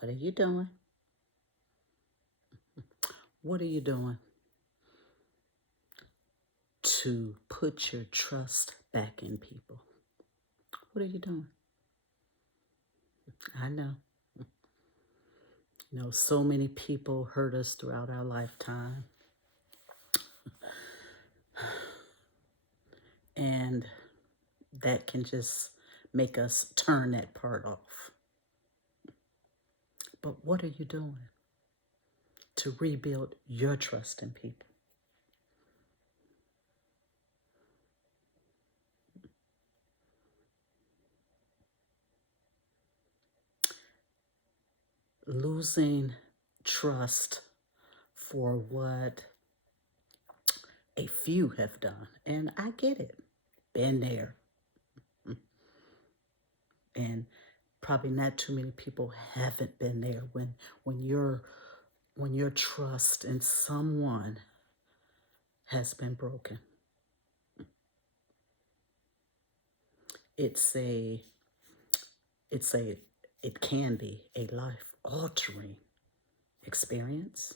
What are you doing? What are you doing to put your trust back in people? What are you doing? I know. You know, so many people hurt us throughout our lifetime. And that can just make us turn that part off. But what are you doing to rebuild your trust in people? Losing trust for what a few have done. And I get it. Been there. And probably not too many people haven't been there when your when your trust in someone has been broken. It's a it's a it can be a life altering experience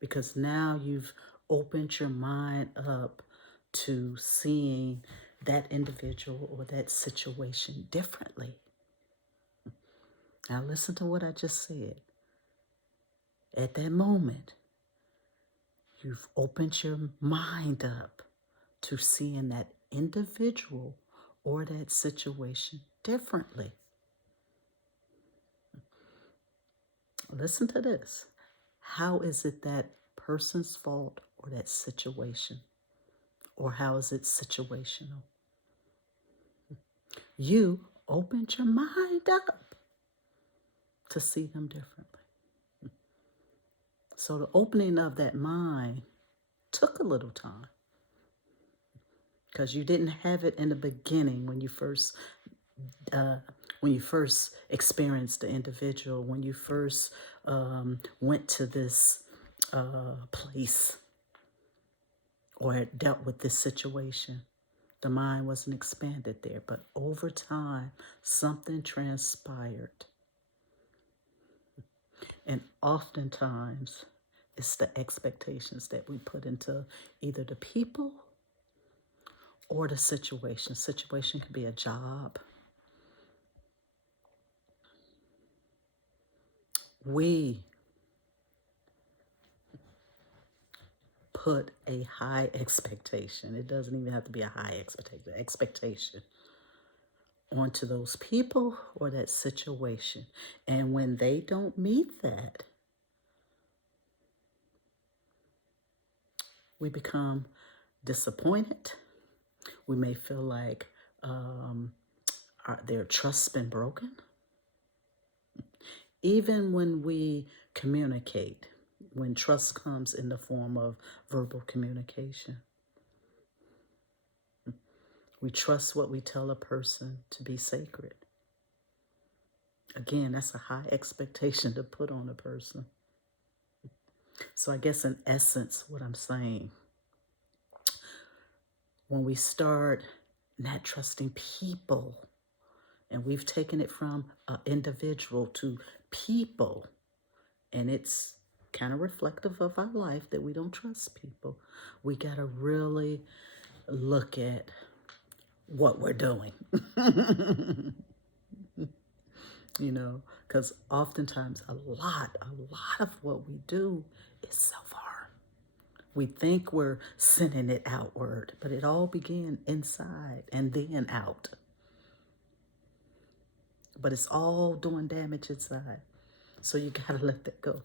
because now you've opened your mind up to seeing that individual or that situation differently. Now listen to what I just said. At that moment, you've opened your mind up to seeing that individual or that situation differently. Listen to this. How is it that person's fault or that situation? Or how is it situational? You opened your mind up to see them differently. So the opening of that mind took a little time because you didn't have it in the beginning uh, when you first experienced the individual, when you first went to this place or dealt with this situation. The mind wasn't expanded there, but over time, something transpired. And oftentimes, it's the expectations that we put into either the people or the situation. Situation could be a job. We put a high expectation. It doesn't even have to be a high expectation onto those people or that situation. And when they don't meet that, we become disappointed. We may feel like their trust's been broken. Even when we communicate, when trust comes in the form of verbal communication, we trust what we tell a person to be sacred. Again, that's a high expectation to put on a person. So I guess in essence, what I'm saying, when we start not trusting people, and we've taken it from an individual to people, and it's kind of reflective of our life that we don't trust people, we got to really look at what we're doing. You know, because oftentimes a lot of what we do is self-harm. We think we're sending it outward, but it all began inside and then out. But it's all doing damage inside. So you gotta let that go.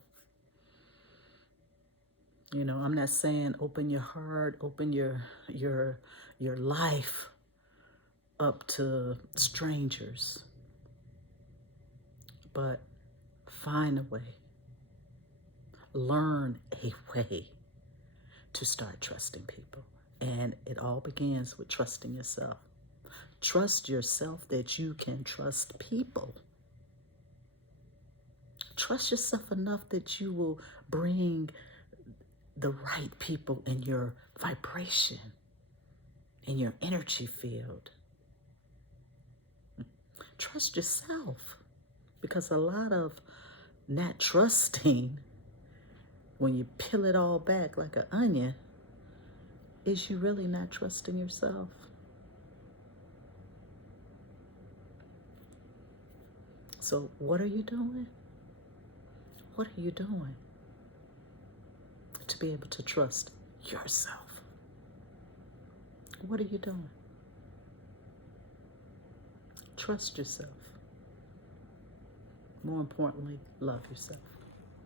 You know, I'm not saying open your heart, open your life up to strangers. But find a way. Learn a way to start trusting people. And it all begins with trusting yourself. Trust yourself that you can trust people. Trust yourself enough that you will bring the right people in your vibration, in your energy field. Trust yourself, because a lot of not trusting, when you peel it all back like an onion, is you really not trusting yourself. So what are you doing? What are you doing to be able to trust yourself? What are you doing? Trust yourself. More importantly, love yourself.